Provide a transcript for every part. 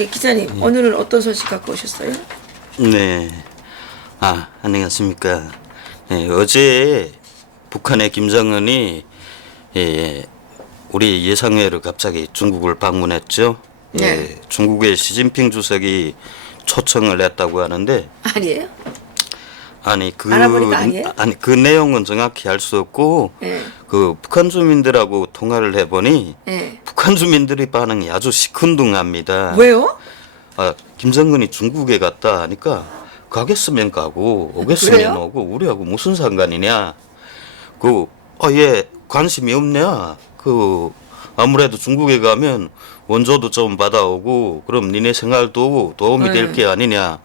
예, 기자님, 오늘은 어떤 소식 갖고 오셨어요? 네. 안녕하십니까. 어제 북한의 김정은이 우리 예상외로 갑자기 중국을 방문했죠. 네. 중국의 시진핑 주석이 초청을 했다고 하는데 아니에요? 알아보니까 아니에요? 그 내용은 정확히 알 수 없고 예. 그 북한 주민들하고 통화를 해보니 예. 북한 주민들의 반응이 아주 시큰둥합니다. 왜요? 김정은이 중국에 갔다 하니까 가겠으면 가고 오겠으면 그래요? 오고 우리하고 무슨 상관이냐. 얘 관심이 없냐. 아무래도 중국에 가면 원조도 좀 받아오고 그럼 니네 생활도 도움이 될 게 아니냐.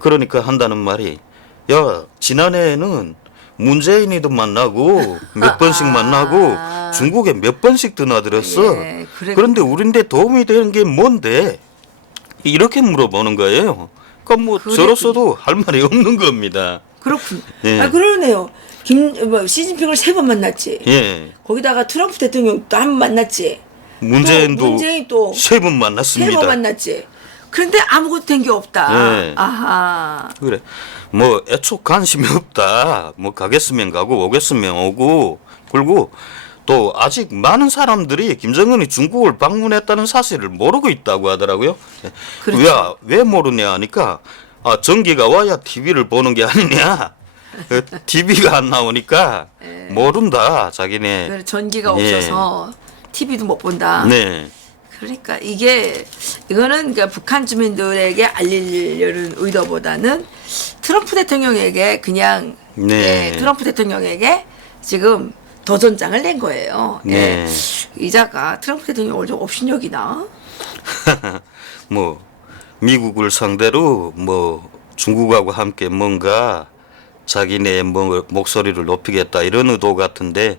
그러니까 한다는 말이 야 지난해에는 문재인이도 만나고 몇 번씩 만나고 중국에 몇 번씩 드나들었어. 예, 그런데 우린데 도움이 되는 게 뭔데? 이렇게 물어보는 거예요. 그러니까 뭐 저로서도 할 말이 없는 겁니다. 그렇군. 예. 그러네요. 시진핑을 3번 만났지. 예. 거기다가 트럼프 대통령도 한 번 만났지. 문재인도 문재인 또 3번 만났습니다. 3번 만났지. 그런데 아무것도 된 게 없다. 예. 아하. 그래. 뭐 애초 관심이 없다. 뭐 가겠으면 가고 오겠으면 오고. 그리고 또 아직 많은 사람들이 김정은이 중국을 방문했다는 사실을 모르고 있다고 하더라고요. 그렇죠. 왜 모르냐 하니까 전기가 와야 TV를 보는 게 아니냐. TV가 안 나오니까 모른다 자기네. 전기가 예. 없어서 TV도 못 본다. 네. 그러니까 이거는 그러니까 북한 주민들에게 알리려는 의도보다는 트럼프 대통령에게 그냥 네. 트럼프 대통령에게 지금 도전장을 낸 거예요. 네. 이자가 트럼프 대통령 오늘 좀 업신여기나? 뭐 미국을 상대로 뭐 중국하고 함께 뭔가 자기네 목소리를 높이겠다 이런 의도 같은데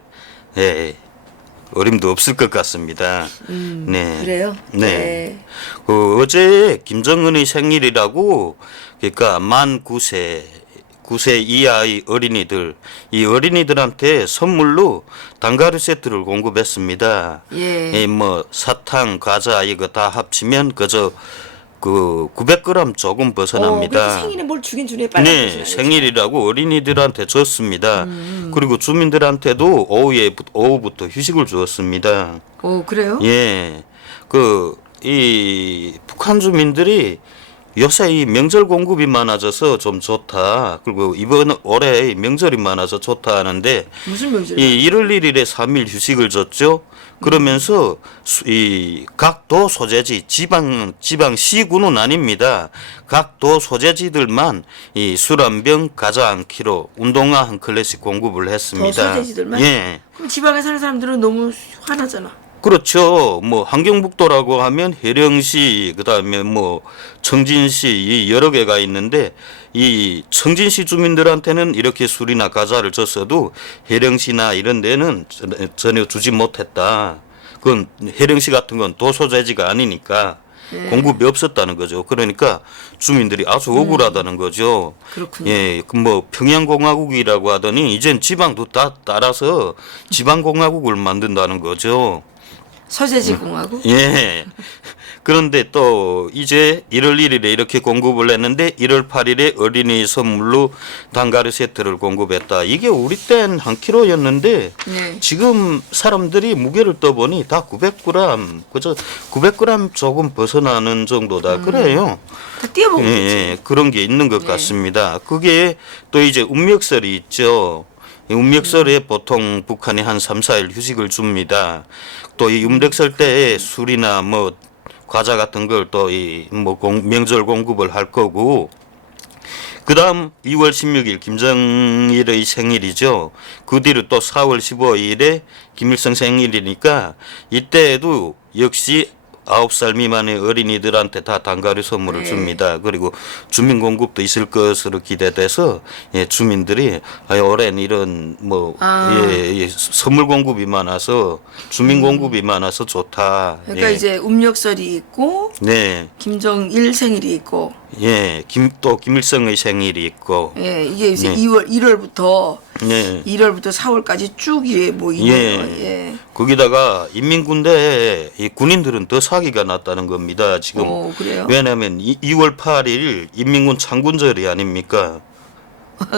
어림도 없을 것 같습니다. 네. 그래요? 네. 어제 김정은의 생일이라고 그러니까 만 9세 이하의 어린이들 이 어린이들한테 선물로 단가루 세트를 공급했습니다. 예. 뭐 사탕, 과자 이거 다 합치면 그저 900g 조금 벗어납니다. 그래서 생일에 뭘 주긴 주네 빨리. 네, 생일이라고 어린이들한테 줬습니다. 그리고 주민들한테도 오후부터 휴식을 주었습니다. 그래요? 예, 이 북한 주민들이 요새 이 명절 공급이 많아져서 좀 좋다. 그리고 올해 명절이 많아서 좋다 하는데 무슨 명절이요? 이 1월 1일에 3일 휴식을 줬죠. 그러면서 이 각 도 소재지 지방 시군은 아닙니다. 각 도 소재지들만 이 술 한 병, 과자 한 킬로, 운동화 한 클래씩 공급을 했습니다. 소재지들만? 예. 그럼 지방에 사는 사람들은 너무 화나잖아. 그렇죠. 뭐 한경북도라고 하면 해령시 그다음에 뭐 청진시 이 여러 개가 있는데 이 청진시 주민들한테는 이렇게 술이나 과자를 줬어도 해령시나 이런 데는 전혀 주지 못했다. 그건 해령시 같은 건 도소재지가 아니니까 공급이 없었다는 거죠. 그러니까 주민들이 아주 억울하다는 거죠. 그렇군요. 예, 뭐 평양공화국이라고 하더니 이젠 지방도 다 따라서 지방공화국을 만든다는 거죠. 소재지 공화국? 예. 그런데 또 이제 1월 1일에 이렇게 공급을 했는데 1월 8일에 어린이 선물로 단가루 세트를 공급했다. 이게 우리 땐 한 킬로였는데 네. 지금 사람들이 무게를 떠보니 다 900g, 그저 900g 조금 벗어나는 정도다. 그래요. 다 띄워보고 예, 그런 게 있는 것 같습니다. 그게 또 이제 운명설이 있죠. 이 운명설에 보통 북한이 한 3, 4일 휴식을 줍니다. 또 이 운명설 때에 술이나 뭐 과자 같은 걸 또 이 뭐 명절 공급을 할 거고 그다음 2월 16일 김정일의 생일이죠. 그 뒤로 또 4월 15일에 김일성 생일이니까 이때에도 역시 9살 미만의 어린이들한테 다 단가루 선물을 줍니다. 그리고 주민 공급도 있을 것으로 기대돼서 주민들이 올해는 이런 선물 공급이 많아서 주민 공급이 많아서 좋다. 그러니까 이제 음력설이 있고 네. 김정일 생일이 있고 예, 또 김일성의 생일이 있고, 예, 이게 이제 네. 1월부터 예, 4월까지 쭉 이게 뭐 있네요. 예. 예. 거기다가 인민군대에 이 군인들은 더 사기가 났다는 겁니다. 지금 그래요? 왜냐하면 2월 8일 인민군 창군절이 아닙니까?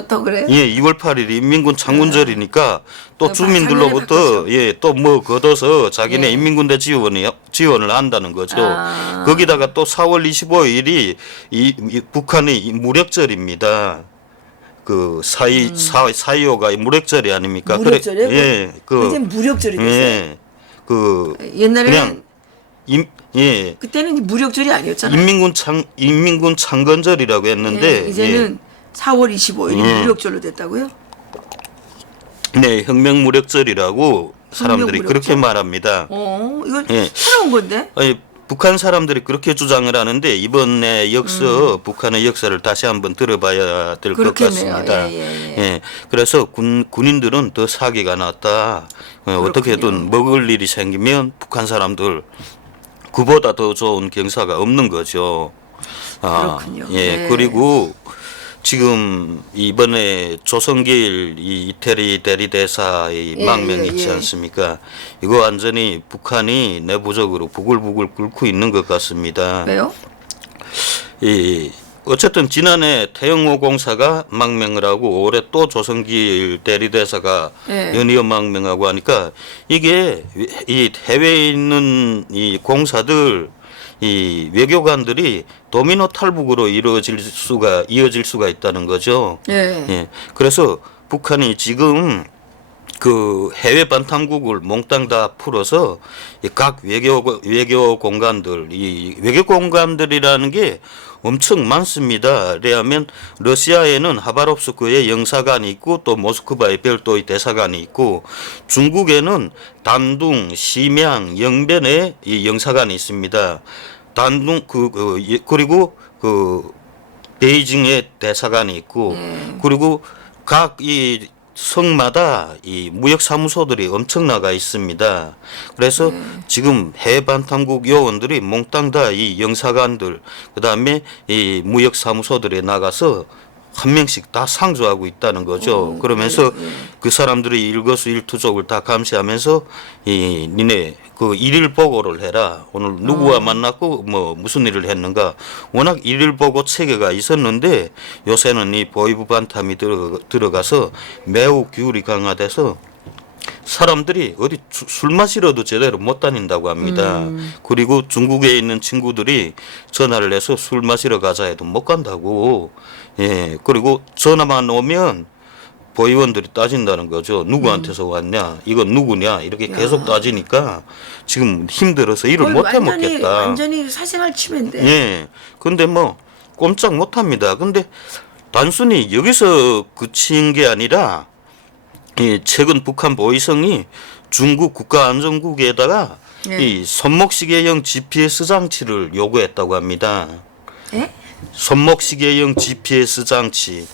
또 그래요? 예, 2월 8일 인민군 창군절이니까 또 주민들로부터 작년에 예, 또 뭐 걷어서 자기네 예. 인민군대 지원을 한다는 거죠. 아. 거기다가 또 4월 25일이 이 북한의 무력절입니다. 그 4.25가 무력절이 아닙니까? 무력절이요? 예, 이제 무력절이 됐어요. 예, 그 옛날에는 그냥 예, 그때는 무력절이 아니었잖아요. 인민군 창건절이라고 했는데 예, 이제는 4월 25일이 예. 무력절로 됐다고요? 네, 혁명무력절이라고 사람들이 혁명무력절? 그렇게 말합니다. 이거 예. 새로운 건데? 아니, 북한 사람들이 그렇게 주장을 하는데 이번에 북한의 역사를 다시 한번 들어봐야 될 것 그렇겠네요. 같습니다. 예. 그래서 군인들은 더 사기가 났다. 어떻게든 먹을 일이 생기면 북한 사람들 그보다 더 좋은 경사가 없는 거죠. 그렇군요. 예, 네. 그리고 지금 이번에 조성길 이 이태리 대리대사의 예, 망명 예, 있지 예. 않습니까? 이거 완전히 북한이 내부적으로 부글부글 끓고 있는 것 같습니다. 왜요? 어쨌든 지난해 태영호 공사가 망명을 하고 올해 또 조성길 대리대사가 예. 연이어 망명하고 하니까 이게 이 해외에 있는 이 공사들 이 외교관들이 도미노 탈북으로 이어질 수가 있다는 거죠. 예. 예. 그래서 북한이 지금 그 해외 반탐국을 몽땅 다 풀어서 이 각 외교 공간들 이 외교 공간들이라는 게 엄청 많습니다. 왜냐하면 러시아에는 하바롭스크에 영사관이 있고 또 모스크바에 별도의 대사관이 있고 중국에는 단둥, 심양, 영변에 이 영사관이 있습니다. 단둥 그리고 그 베이징에 대사관이 있고 그리고 각 이 성마다 이 무역 사무소들이 엄청 나가 있습니다. 그래서 지금 해외 반탐국 요원들이 몽땅 다 이 영사관들 그다음에 이 무역 사무소들에 나가서 한 명씩 다 상주하고 있다는 거죠. 그러면서 그 사람들이 일거수일투족을 다 감시하면서 이 니네 그 일일 보고를 해라. 오늘 누구와 만났고 뭐 무슨 일을 했는가. 워낙 일일 보고 체계가 있었는데 요새는 이 보이부 반탐이 들어가서 매우 규율이 강화돼서 사람들이 어디 술 마시러도 제대로 못 다닌다고 합니다. 그리고 중국에 있는 친구들이 전화를 해서 술 마시러 가자 해도 못 간다고. 예. 그리고 전화만 오면 보위원들이 따진다는 거죠. 누구한테서 왔냐? 이건 누구냐? 이렇게 계속 따지니까 지금 힘들어서 일을 못 해 먹겠다. 완전히 사생활 침해인데. 예. 근데 뭐 꼼짝 못 합니다. 근데 단순히 여기서 그친 게 아니라 최근 북한 보위성이 중국 국가안전국에다가 예. 이 손목시계형 GPS 장치를 요구했다고 합니다. 예? 손목시계형 GPS 장치.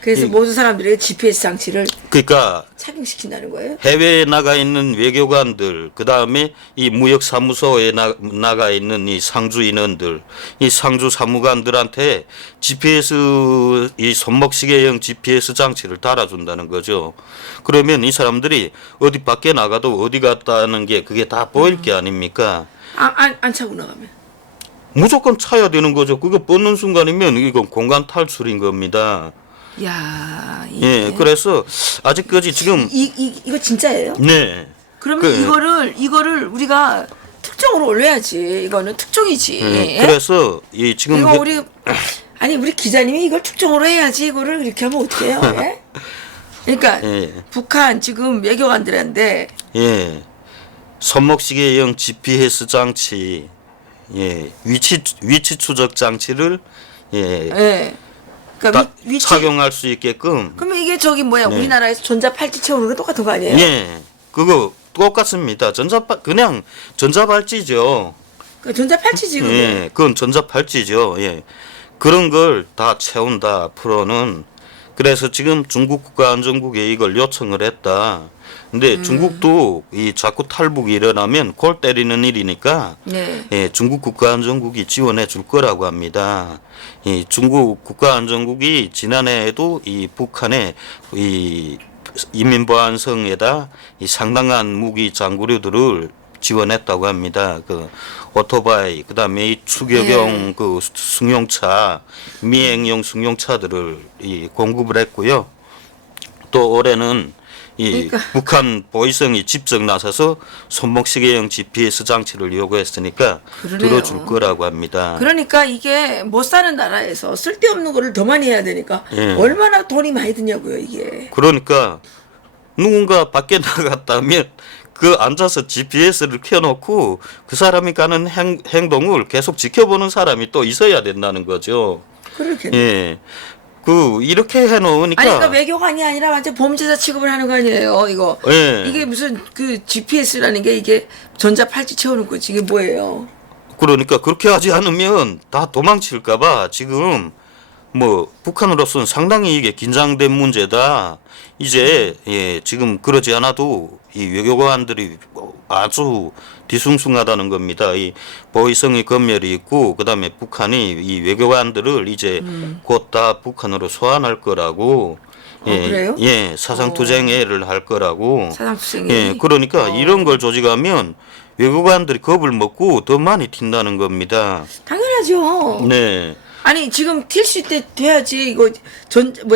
그래서 모든 사람들에게 GPS 장치를 그러니까 착용시킨다는 거예요? 해외에 나가 있는 외교관들, 그 다음에 이 무역사무소에 나가 있는 이 상주 인원들, 이 상주 사무관들한테 GPS, 이 손목시계형 GPS 장치를 달아준다는 거죠. 그러면 이 사람들이 어디 밖에 나가도 어디 갔다는 게 그게 다 보일 게 아닙니까? 안 차고 나가면. 무조건 차야 되는 거죠. 그거 뻗는 순간이면 이건 공간 탈출인 겁니다. 야, 예, 그래서 아직까지 지금 이거 진짜예요? 네. 그러면 이거를 우리가 특종으로 올려야지. 이거는 특종이지. 예? 그래서 이 지금 이거 우리 기자님이 이걸 특종으로 해야지. 이거를 이렇게 하면 어떻게 해요? 예? 그러니까 북한 지금 외교관들한테 손목시계형 GPS 장치, 위치 추적 장치를 그러니까 착용할 수 있게끔. 그러면 이게 우리나라에서 전자 팔찌 채우는 거 똑같은 거 아니에요? 예, 그거 똑같습니다. 그냥 전자발찌죠. 그러니까 전자 팔찌지 그게. 예, 그건 전자발찌죠. 예, 그런 걸 다 채운다 앞으로는. 그래서 지금 중국 국가안전국에 이걸 요청을 했다. 근데 중국도 이 자꾸 탈북이 일어나면 골 때리는 일이니까 네. 예, 중국 국가안전국이 지원해 줄 거라고 합니다. 이 중국 국가안전국이 지난해에도 이 북한의 이 인민보안성에다 이 상당한 무기 장구류들을 지원했다고 합니다. 그 오토바이, 그다음에 이 추격용 네. 그 승용차, 미행용 승용차들을 이 공급을 했고요. 또 올해는 이 그러니까. 북한 보위성이 직접 나서서 손목시계형 GPS 장치를 요구했으니까 그러네요. 들어줄 거라고 합니다. 그러니까 이게 못 사는 나라에서 쓸데없는 거를 더 많이 해야 되니까 예. 얼마나 돈이 많이 드냐고요 이게. 그러니까 누군가 밖에 나갔다면 그 앉아서 GPS를 켜놓고 그 사람이 가는 행동을 계속 지켜보는 사람이 또 있어야 된다는 거죠. 그렇겠네. 예. 그 이렇게 해놓으니까 아니 그러니까 외교관이 아니라 완전 범죄자 취급을 하는 거 아니에요 이거. 예. 이게 무슨 그 GPS라는 게 이게 전자팔찌 채우는 거지 이게 뭐예요? 그러니까 그렇게 하지 않으면 다 도망칠까봐 지금 뭐 북한으로서는 상당히 이게 긴장된 문제다. 이제 예 지금 그러지 않아도 이 외교관들이 아주 뒤숭숭하다는 겁니다. 이 보위성의 검열이 있고 그다음에 북한이 이 외교관들을 이제 곧 다 북한으로 소환할 거라고. 그래요? 예 사상투쟁회를 할 거라고. 사상투쟁이. 예 그러니까 이런 걸 조직하면 외교관들이 겁을 먹고 더 많이 튄다는 겁니다. 당연하죠. 네. 아니 지금 튈 수 있대 돼야지 이거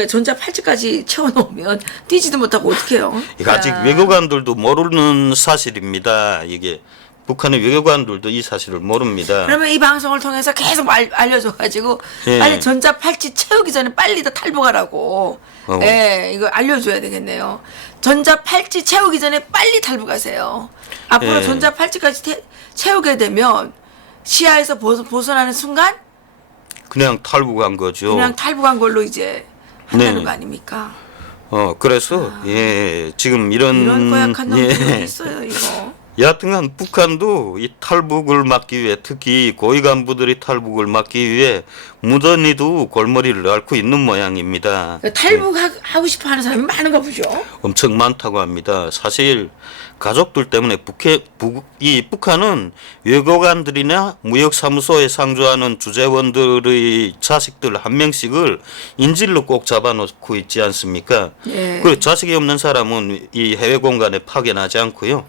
전자팔찌까지 채워놓으면 뛰지도 못하고 어떡해요? 이거 아직 야. 외교관들도 모르는 사실입니다. 이게 북한의 외교관들도 이 사실을 모릅니다. 그러면 이 방송을 통해서 계속 알려줘가지고 예. 빨리 전자팔찌 채우기 전에 빨리 더 탈북하라고. 예, 이거 알려줘야 되겠네요. 전자팔찌 채우기 전에 빨리 탈북하세요. 앞으로 예. 전자팔찌까지 채우게 되면 시야에서 벗어나는 순간 그냥 탈북한 거죠. 그냥 탈북한 걸로 이제 한다는 네. 거 아닙니까? 그래서 예 지금 이런 고약한 놈들이 있어요 이거. 여하튼간 북한도 이 탈북을 막기 위해 특히 고위 간부들이 탈북을 막기 위해 무던히도 골머리를 앓고 있는 모양입니다. 탈북하고 싶어 하는 사람이 많은가 보죠. 엄청 많다고 합니다. 사실 가족들 때문에 이 북한은 외교관들이나 무역사무소에 상주하는 주재원들의 자식들 한 명씩을 인질로 꼭 잡아놓고 있지 않습니까? 예. 그 자식이 없는 사람은 이 해외 공간에 파견하지 않고요.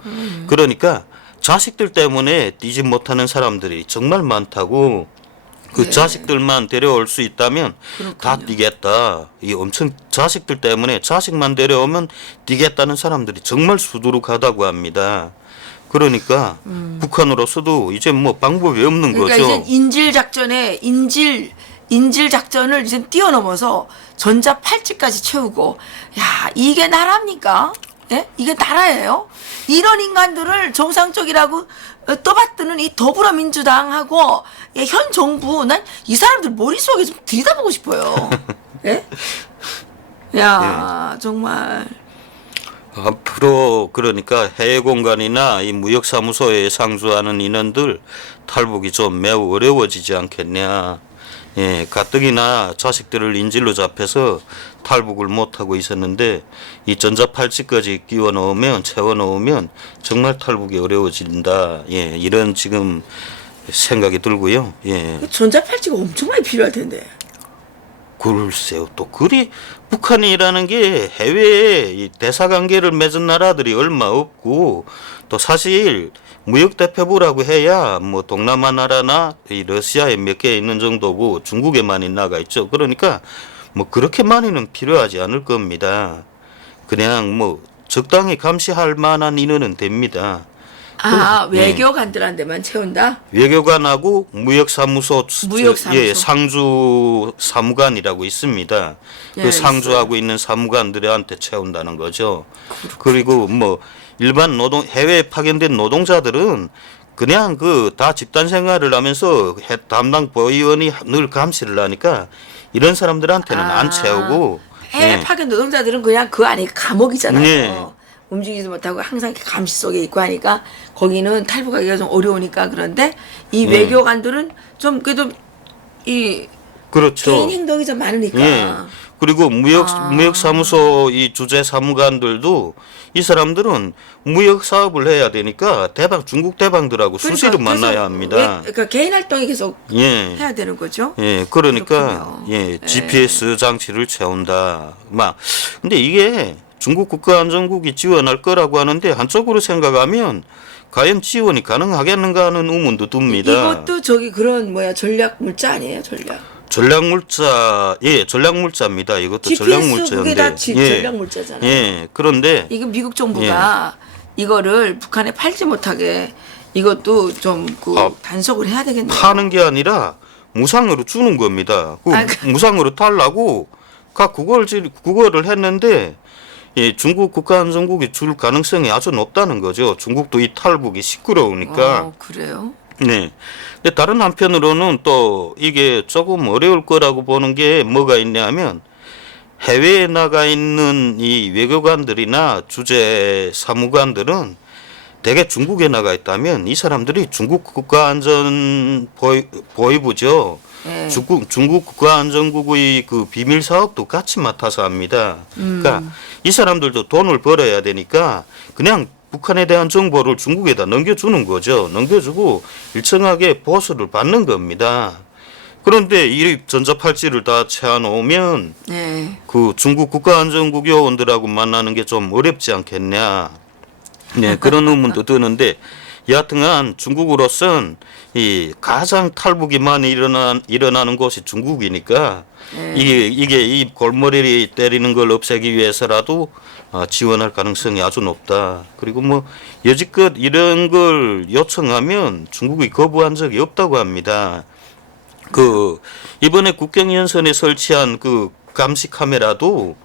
그러니까 자식들 때문에 뛰지 못하는 사람들이 정말 많다고. 그 네. 자식들만 데려올 수 있다면 다 그렇군요. 뛰겠다. 이 엄청 자식들 때문에 자식만 데려오면 뛰겠다는 사람들이 정말 수두룩하다고 합니다. 그러니까 북한으로서도 이제 뭐 방법이 없는 그러니까 거죠. 이제 인질 작전을 이제 뛰어넘어서 전자팔찌까지 채우고 야 이게 나라입니까? 예? 이게 나라예요? 이런 인간들을 정상적이라고 떠받드는 이 더불어민주당하고 현 정부 난 이 사람들 머릿속에 좀 들여다보고 싶어요. 예? 야 정말 앞으로 그러니까 해외 공간이나 이 무역사무소에 상주하는 인원들 탈북이 좀 매우 어려워지지 않겠냐. 예, 가뜩이나 자식들을 인질로 잡혀서 탈북을 못하고 있었는데 이 전자팔찌까지 끼워 넣으면 채워 넣으면 정말 탈북이 어려워진다. 예, 이런 지금 생각이 들고요. 예. 전자팔찌가 엄청 많이 필요할 텐데. 글쎄요. 또 그리 북한이라는 게 해외에 이 대사관계를 맺은 나라들이 얼마 없고 또 사실 무역 대표부라고 해야 뭐 동남아 나라나 이 러시아에 몇 개 있는 정도고 중국에 많이 나가 있죠. 그러니까 뭐 그렇게 많이는 필요하지 않을 겁니다. 그냥 뭐 적당히 감시할 만한 인원은 됩니다. 외교관들한테만 채운다? 외교관하고 무역사무소 무역사무소. 상주 사무관이라고 있습니다. 예, 그 상주하고 있는 사무관들한테 채운다는 거죠. 그리고 뭐 일반 해외에 파견된 노동자들은 그냥 그 다 집단 생활을 하면서 담당 보위원이 늘 감시를 하니까 이런 사람들한테는 안 채우고 해외 예. 파견 노동자들은 그냥 그 안에 감옥이잖아요. 네. 움직이지 못하고 항상 감시 속에 있고 하니까 거기는 탈북하기가 좀 어려우니까 그런데 이 외교관들은 좀 그래도 이 그렇죠. 개인 행동이 좀 많으니까. 예. 그리고 무역사무소 이 주재 사무관들도 이 사람들은 무역 사업을 해야 되니까 중국 대방들하고 수시로 만나야 합니다. 그러니까 개인 활동이 계속 예. 해야 되는 거죠. 예, 그러니까 그렇군요. 예, GPS 장치를 채운다. 근데 이게 중국 국가안전국이 지원할 거라고 하는데 한쪽으로 생각하면 과연 지원이 가능하겠는가 하는 의문도 듭니다. 이것도 저기 그런 전략 물자 아니에요? 전략물자, 예, 전략물자입니다. 이것도 GPS 그게 다 예, 전략 물자잖아요. 예, 그런데 이거 미국 정부가 이거를 북한에 팔지 못하게 이것도 좀 단속을 해야 되겠네요. 파는 게 아니라 무상으로 주는 겁니다. 무상으로 달라고 그거를 했는데 예, 중국 국가안전국이 줄 가능성이 아주 높다는 거죠. 중국도 이 탈북이 시끄러우니까. 그래요? 네. 근데 다른 한편으로는 또 이게 조금 어려울 거라고 보는 게 뭐가 있냐면 해외에 나가 있는 이 외교관들이나 주재 사무관들은 대개 중국에 나가 있다면 이 사람들이 중국 국가안전보위부죠. 네. 중국 국가안전국의 그 비밀 사업도 같이 맡아서 합니다. 그러니까 이 사람들도 돈을 벌어야 되니까 그냥 북한에 대한 정보를 중국에다 넘겨주는 거죠. 넘겨주고 일정하게 보수를 받는 겁니다. 그런데 이 전자팔찌를 다 채워놓으면 네. 그 중국 국가안전국 요원들하고 만나는 게 좀 어렵지 않겠냐. 네, 그런 의문도 드는데 여하튼간 중국으로선 이 가장 탈북이 많이 일어나는 곳이 중국이니까 네. 이게 이 골머리를 때리는 걸 없애기 위해서라도 지원할 가능성이 아주 높다. 그리고 뭐 여지껏 이런 걸 요청하면 중국이 거부한 적이 없다고 합니다. 이번에 국경연선에 설치한 그 감시 카메라도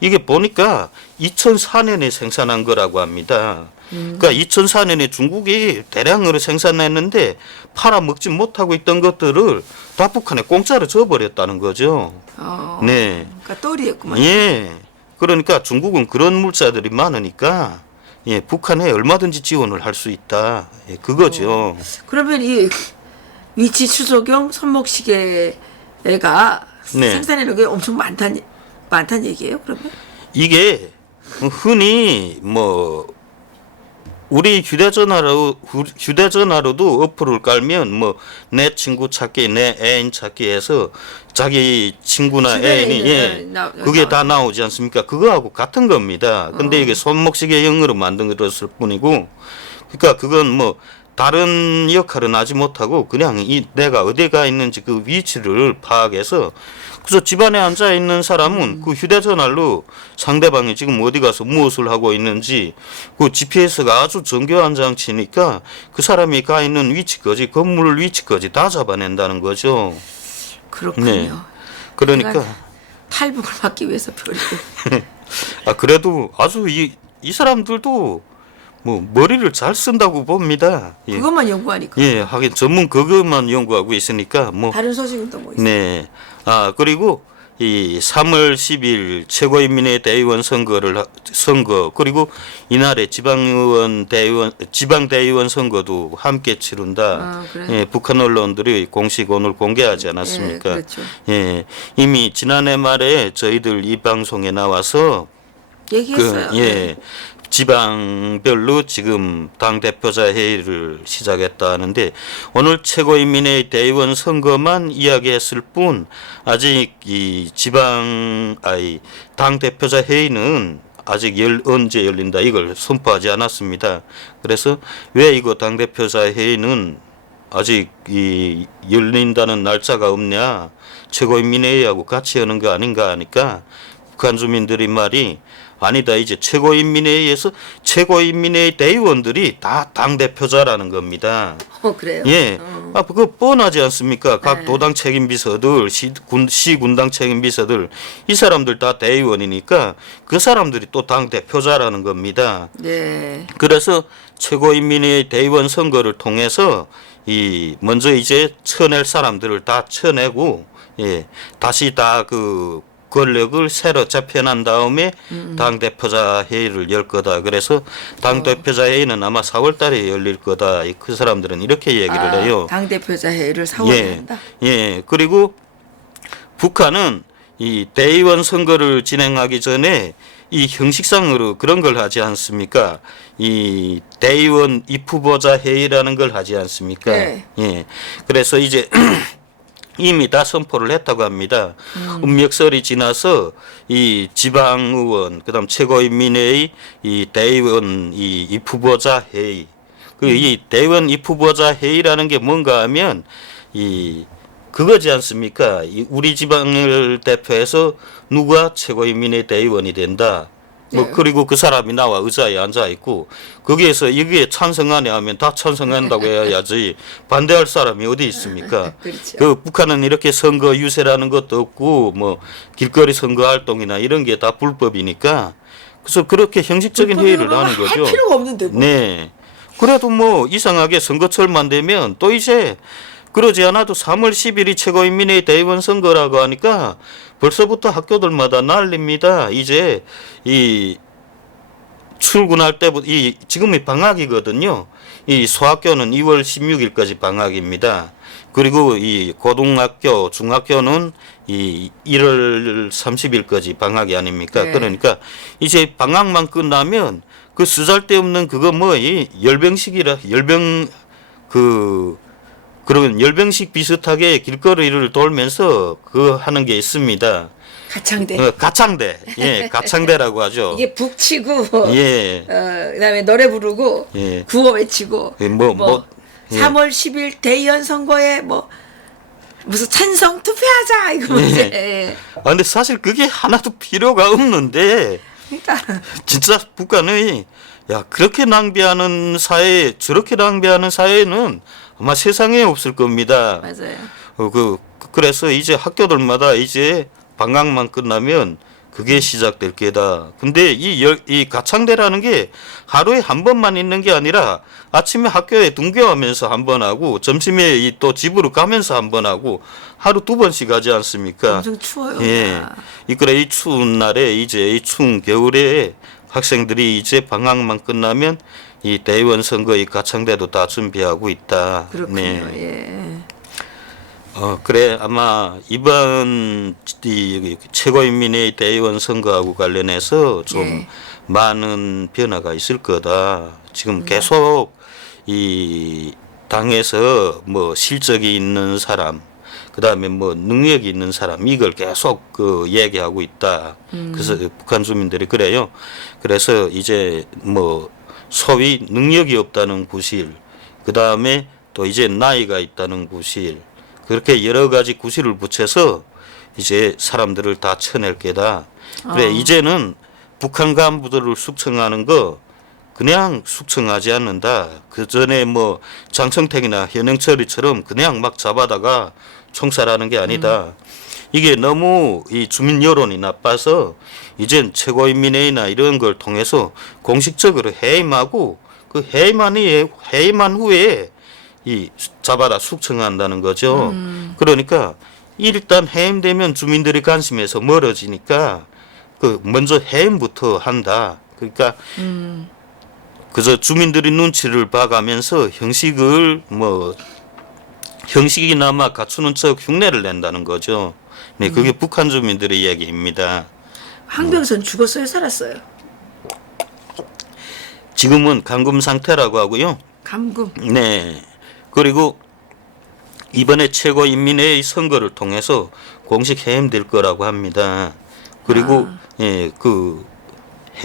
이게 보니까 2004년에 생산한 거라고 합니다. 그러니까 2004년에 중국이 대량으로 생산했는데 팔아먹지 못하고 있던 것들을 다 북한에 공짜로 줘버렸다는 거죠. 네. 그러니까 또리였구만. 예. 그러니까 중국은 그런 물자들이 많으니까 예, 북한에 얼마든지 지원을 할 수 있다. 예, 그거죠. 그러면 이 위치 추적용 손목시계가 네. 생산하는 게 엄청 많다는 얘기예요? 그러면? 이게 흔히 뭐 우리 휴대전화로도 어플을 깔면 뭐 내 친구 찾기, 내 애인 찾기 해서 자기 친구나 애인이 그게 다 나오지 않습니까? 그거하고 같은 겁니다. 근데 이게 손목시계형으로 만들었을 뿐이고, 그러니까 그건 뭐 다른 역할은 하지 못하고 그냥 내가 어디가 있는지 그 위치를 파악해서 그래서 집안에 앉아 있는 사람은 그 휴대전화로 상대방이 지금 어디 가서 무엇을 하고 있는지 그 GPS가 아주 정교한 장치니까 그 사람이 가 있는 위치까지 건물 위치까지 다 잡아낸다는 거죠. 그렇군요. 네. 그러니까 탈북을 막기 위해서 별이고. 그래도 아주 이 사람들도 뭐 머리를 잘 쓴다고 봅니다. 예. 그것만 연구하니까. 예, 하긴 전문 그것만 연구하고 있으니까 뭐. 다른 소식은 또 뭐 있어요? 네. 그리고 이 3월 10일 최고인민회 대의원 선거 그리고 이날에 지방대의원 선거도 함께 치른다. 그래요? 예, 북한 언론들이 공식 오늘 공개하지 않았습니까? 예, 그렇죠. 예, 이미 지난해 말에 저희들 이 방송에 나와서 얘기했어요. 예. 지방별로 지금 당대표자 회의를 시작했다 하는데 오늘 최고인민회 대의원 선거만 이야기했을 뿐 아직 이 당대표자 회의는 아직 언제 열린다 이걸 선포하지 않았습니다. 그래서 왜 이거 당대표자 회의는 아직 열린다는 날짜가 없냐, 최고인민회의하고 같이 하는 거 아닌가 하니까 북한 주민들이 말이 아니다. 이제 최고인민회의에서 최고인민회의 대의원들이 다 당대표자라는 겁니다. 그래요? 예. 그거 뻔하지 않습니까? 각 네. 도당 책임비서들, 시군당 책임비서들, 이 사람들 다 대의원이니까 그 사람들이 또 당대표자라는 겁니다. 네. 그래서 최고인민회의 대의원 선거를 통해서 먼저 이제 쳐낼 사람들을 다 쳐내고, 예. 다시 다 권력을 새로 재편한 다음에 당대표자 회의를 열 거다. 그래서 당대표자 회의는 아마 4월 달에 열릴 거다. 그 사람들은 이렇게 얘기를 해요. 당대표자 회의를 4월에 한다? 예. 그리고 북한은 이 대의원 선거를 진행하기 전에 이 형식상으로 그런 걸 하지 않습니까? 이 대의원 입후보자 회의라는 걸 하지 않습니까? 네. 예. 그래서 이제 이미 다 선포를 했다고 합니다. 음력설이 지나서 이 지방의원, 그다음 최고인민회의, 이 대의원 이 입후보자 회의, 그 이 대의원 입후보자 회의라는 게 뭔가 하면 이 그거지 않습니까? 이 우리 지방을 대표해서 누가 최고인민회 대의원이 된다. 뭐 네. 그리고 그 사람이 나와 의자에 앉아 있고 거기에서 이게 찬성하네 하면 다 찬성한다고 해야지 반대할 사람이 어디 있습니까? 그렇죠. 그 북한은 이렇게 선거 유세라는 것도 없고 뭐 길거리 선거 활동이나 이런 게 다 불법이니까 그래서 그렇게 형식적인 회의를 하는 거죠. 할 필요가 없는데. 뭐. 네. 그래도 뭐 이상하게 선거철만 되면 또 이제 그러지 않아도 3월 10일이 최고인민회의 대의원 선거라고 하니까 벌써부터 학교들마다 난립니다. 이제 이 출근할 때부터 이 지금이 방학이거든요. 이 소학교는 2월 16일까지 방학입니다. 그리고 이 고등학교, 중학교는 이 1월 30일까지 방학이 아닙니까? 네. 그러니까 이제 방학만 끝나면 그 쓰잘데없는 그거 뭐 이 열병식이라 열병 그런 열병식 비슷하게 길거리를 돌면서 그 하는 게 있습니다. 가창대. 가창대. 예, 가창대라고 하죠. 이게 북치고 예. 그다음에 노래 부르고 예. 구호 외치고 예, 예. 3월 10일 대의원 선거에 뭐 무슨 찬성 투표하자 이거 문제. 예. 아, 근데 사실 그게 하나도 필요가 없는데 그러니까 진짜 북한의 야 그렇게 낭비하는 사회 저렇게 낭비하는 사회는 아마 세상에 없을 겁니다. 맞아요. 그래서 이제 학교들마다 이제 방학만 끝나면 그게 시작될 게다. 근데 이 가창대라는 게 하루에 한 번만 있는 게 아니라 아침에 학교에 등교하면서 한 번 하고 점심에 또 집으로 가면서 한 번 하고 하루 2번씩 하지 않습니까? 엄청 추워요. 예. 이 추운 날에 이제 이 추운 겨울에 학생들이 이제 방학만 끝나면 이 대의원 선거 이 가창대도 다 준비하고 있다. 그렇군요. 네. 예. 그래 아마 이번 이 최고인민회의 대의원 선거하고 관련해서 좀 예. 많은 변화가 있을 거다. 지금 계속 이 당에서 뭐 실적이 있는 사람, 그다음에 뭐 능력이 있는 사람 이걸 계속 그 얘기하고 있다. 그래서 북한 주민들이 그래요. 그래서 이제 뭐 소위 능력이 없다는 구실, 그다음에 또 이제 나이가 있다는 구실, 그렇게 여러 가지 구실을 붙여서 이제 사람들을 다 쳐낼 게다. 그래 이제는 북한 간부들을 숙청하는 거 그냥 숙청하지 않는다. 그 전에 뭐 장청택이나 현영철이처럼 그냥 막 잡아다가 총살하는 게 아니다. 이게 너무 이 주민 여론이 나빠서 이젠 최고인민회의나 이런 걸 통해서 공식적으로 해임하고 그 해임한 후에 이 잡아다 숙청한다는 거죠. 그러니까 일단 해임되면 주민들이 관심에서 멀어지니까 그 먼저 해임부터 한다. 그러니까 그저 주민들이 눈치를 봐가면서 형식이나마 갖추는 척 흉내를 낸다는 거죠. 네, 그게 북한 주민들의 이야기입니다. 황병선 죽었어요, 살았어요? 지금은 감금 상태라고 하고요. 감금. 네. 그리고 이번에 최고인민회의 선거를 통해서 공식 해임될 거라고 합니다. 그리고 그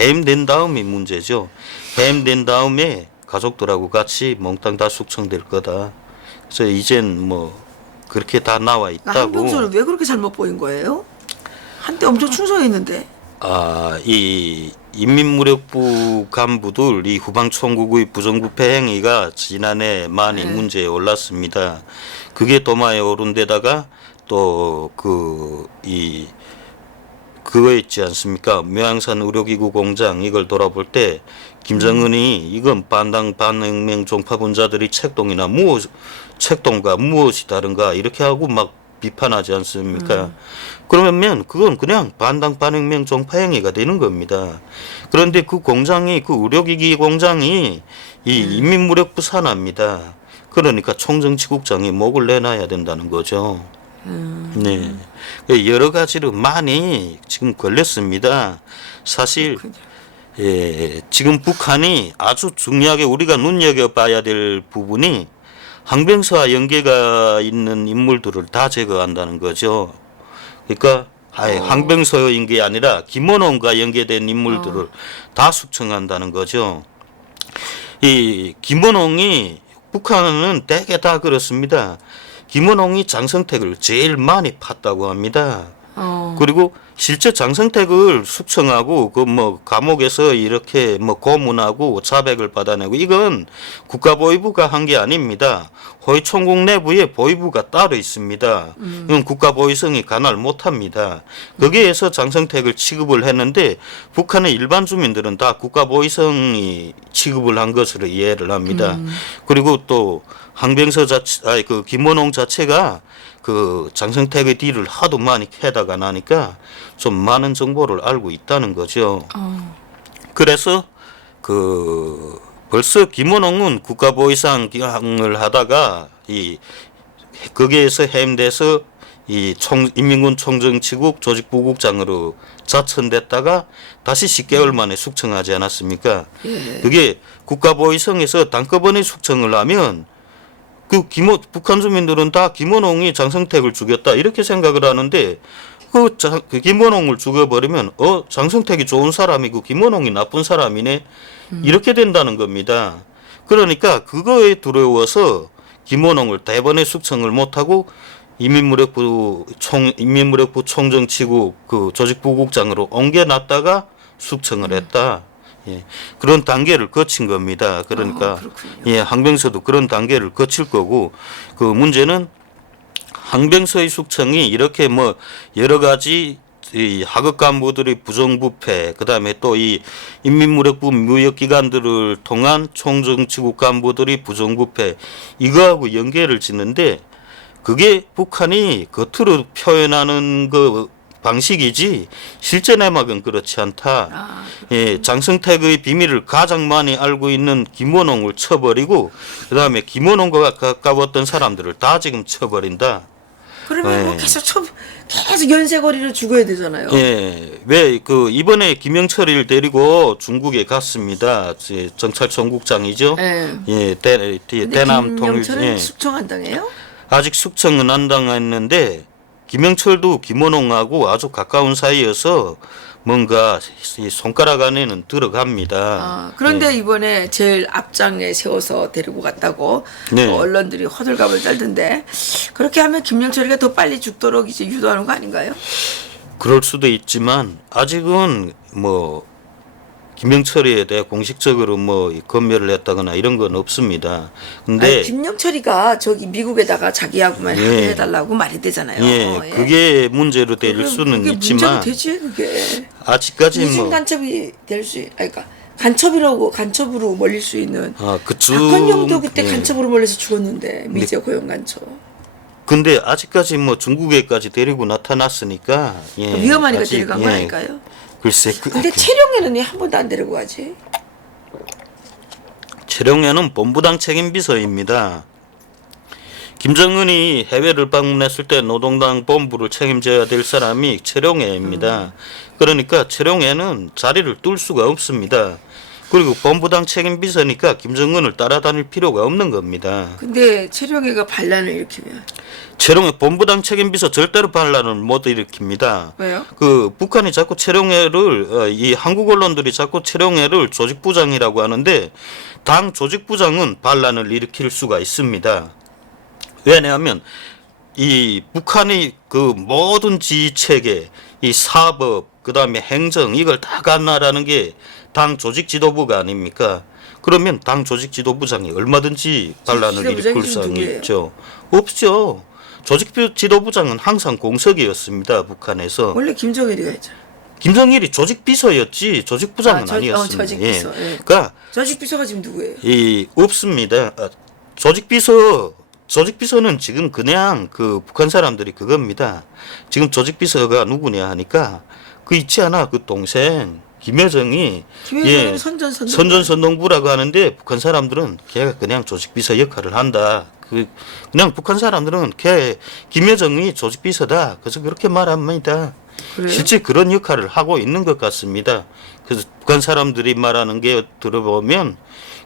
해임된 다음이 문제죠. 해임된 다음에 가족들하고 같이 몽땅 다 숙청될 거다. 그래서 이젠 뭐 그렇게 다 나와 있다고. 황병선을 왜 그렇게 잘못 보인 거예요? 한때 엄청 충성했는데. 이 인민무력부 간부들 이 후방총국의 부정부패 행위가 지난해 많이 문제에 올랐습니다. 그게 도마에 오른 데다가 또 그거 있지 않습니까? 묘양산 의료기구 공장 이걸 돌아볼 때 김정은이 이건 반당 반혁명 종파분자들이 책동과 무엇이 다른가 이렇게 하고 막 비판하지 않습니까? 그러면 그건 그냥 반당 반혁명 종파 행위가 되는 겁니다. 그런데 그 공장이 그 의료기기 공장이 이 인민무력부 산하입니다. 그러니까 총정치국장이 목을 내놔야 된다는 거죠. 네. 여러 가지로 많이 지금 걸렸습니다. 사실 지금 북한이 아주 중요하게 우리가 눈여겨봐야 될 부분이 항병서와 연계가 있는 인물들을 다 제거한다는 거죠. 그러니까 항병서인 게 아니라 김원홍과 연계된 인물들을 다 숙청한다는 거죠. 이 김원홍이 북한은 대개 다 그렇습니다. 김원홍이 장성택을 제일 많이 팠다고 합니다. 그리고 실제 장성택을 숙청하고 그 뭐 감옥에서 이렇게 뭐 고문하고 자백을 받아내고 이건 국가보위부가 한 게 아닙니다. 호위총국 내부에 보위부가 따로 있습니다. 이건 국가보위성이 관할 못합니다. 거기에서 장성택을 취급을 했는데 북한의 일반 주민들은 다 국가보위성이 취급을 한 것으로 이해를 합니다. 그리고 또 항병서 자체, 그 김원홍 자체가 그 장성택의 뒤를 하도 많이 캐다가 나니까 좀 많은 정보를 알고 있다는 거죠. 그래서 그 벌써 김원홍은 국가보위상을 하다가 이 거기에서 해임돼서 이 인민군 총정치국 조직부국장으로 자천됐다가 다시 10개월 만에 숙청하지 않았습니까? 그게 국가보위성에서 단꺼번에 숙청을 하면 북한 주민들은 다 김원홍이 장성택을 죽였다 이렇게 생각을 하는데 그 김원홍을 죽여버리면 장성택이 좋은 사람이고 김원홍이 나쁜 사람이네 이렇게 된다는 겁니다. 그러니까 그거에 두려워서 김원홍을 대번에 숙청을 못하고 인민무력부 총정치국 그 조직부국장으로 옮겨놨다가 숙청을 했다. 예, 그런 단계를 거친 겁니다. 그러니까 항병서도 그런 단계를 거칠 거고 그 문제는 항병서의 숙청이 이렇게 뭐 여러 가지 이 하급 간부들의 부정부패 그다음에 또 이 인민무력부 무역기관들을 통한 총정치국 간부들이 부정부패 이거하고 연계를 짓는데 그게 북한이 겉으로 표현하는 그 방식이지 실제 내막은 그렇지 않다. 장성택의 비밀을 가장 많이 알고 있는 김원홍을 쳐버리고 그다음에 김원홍과 가까웠던 사람들을 다 지금 쳐버린다. 그러면 뭐 계속 연쇄거리로 죽어야 되잖아요. 왜 그 이번에 김영철이를 데리고 중국에 갔습니다. 정찰총국장이죠. 대남 통일. 김영철은 숙청 안 당해요? 아직 숙청은 안 당했는데 김영철도 김원홍하고 아주 가까운 사이여서 뭔가 이 손가락 안에는 들어갑니다. 그런데 이번에 제일 앞장에 세워서 데리고 갔다고 언론들이 호들갑을 떨던데 그렇게 하면 김영철이가 더 빨리 죽도록 이제 유도하는 거 아닌가요? 그럴 수도 있지만 아직은 뭐 김영철이에 대해 공식적으로 뭐 검열을 했다거나 이런 건 없습니다. 근데 김영철이가 저기 미국에다가 자기하고만 해달라고 말이 되잖아요. 그게 문제로 될 수는 그게 있지만 문제가 되지 그게. 아직까지 이중 간첩이 될 수, 그러니까 간첩으로 몰릴 수 있는. 박헌영도 그때 간첩으로 몰려서 죽었는데 미제 고용 간첩. 근데 아직까지 뭐 중국에까지 데리고 나타났으니까 위험하니까 데려간 거 아닐까요? 글쎄. 근데 최룡해는 왜 한 번도 안 데리고 가지? 최룡해는 본부당 책임비서입니다. 김정은이 해외를 방문했을 때 노동당 본부를 책임져야 될 사람이 최룡해입니다. 그러니까 최룡해는 자리를 뚫을 수가 없습니다. 그리고 본부당 책임비서니까 김정은을 따라다닐 필요가 없는 겁니다. 근데 최룡해가 반란을 일으키면? 최룡해 본부당 책임비서 절대로 반란을 못 일으킵니다. 왜요? 그 북한이 자꾸 최룡해를 이 한국 언론들이 자꾸 최룡해를 조직부장이라고 하는데 당 조직부장은 반란을 일으킬 수가 있습니다. 왜냐하면 이 북한의 그 모든 지휘체계, 이 사법, 그 다음에 행정 이걸 다 관할하는 게 당 조직 지도부가 아닙니까? 그러면 당 조직 지도부장이 얼마든지 반란을 일으킬 수 있죠. 없죠. 조직 지도부장은 항상 공석이었습니다. 북한에서. 원래 김정일이가 했죠. 김정일이 조직 비서였지 조직 부장은 아니었습니다. 조직 비서. 그러니까 조직 비서가 지금 누구예요? 없습니다. 조직 비서는 지금 그냥 그 북한 사람들이 그겁니다. 지금 조직 비서가 누구냐 하니까 그 있지 않아 그 동생 김여정이 선전선동부라고 선전선동부라고 하는데 북한 사람들은 걔가 그냥 조직 비서 역할을 한다 그냥 북한 사람들은 김여정이 조직 비서다. 그래서 그렇게 말합니다. 그래요? 실제 그런 역할을 하고 있는 것 같습니다. 그래서 북한 사람들이 말하는 게 들어보면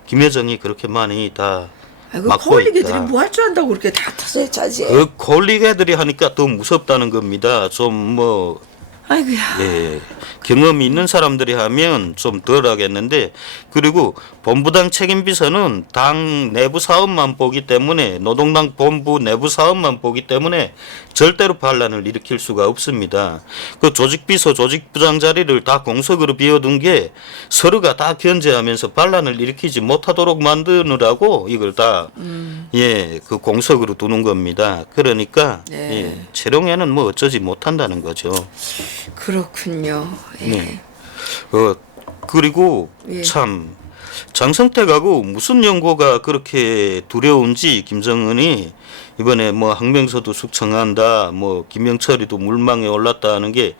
김여정이 그렇게 많이 다 아이고, 맡고 콜리게들이 있다. 뭐 할 줄 안다고 그렇게 다 타서 짜지. 그 콜리게들이 하니까 더 무섭다는 겁니다. 좀 뭐 아이고야. 예, 경험이 있는 사람들이 하면 좀 덜 하겠는데, 그리고 본부당 책임비서는 당 내부 사업만 보기 때문에, 노동당 본부 내부 사업만 보기 때문에 절대로 반란을 일으킬 수가 없습니다. 그 조직비서, 조직부장 자리를 다 공석으로 비워둔 게 서로가 다 견제하면서 반란을 일으키지 못하도록 만드느라고 이걸 다 예, 그 공석으로 두는 겁니다. 그러니까 네. 예, 재롱에는 뭐 어쩌지 못한다는 거죠. 그렇군요. 예. 네. 그리고 예. 참 장성택하고 무슨 연고가 그렇게 두려운지 김정은이 이번에 뭐 항명서도 숙청한다, 뭐 김영철이도 물망에 올랐다 하는 게,